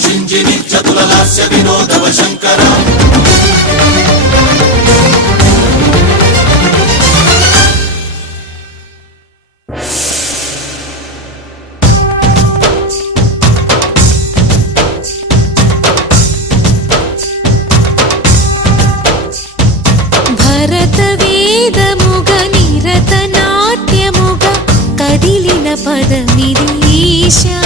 शिञ्जिनि चतुललास्य विनोदव शङ्कर భరతవేదముగ నిరత నాట్యముగ కదిలిన పదమిది ఈశా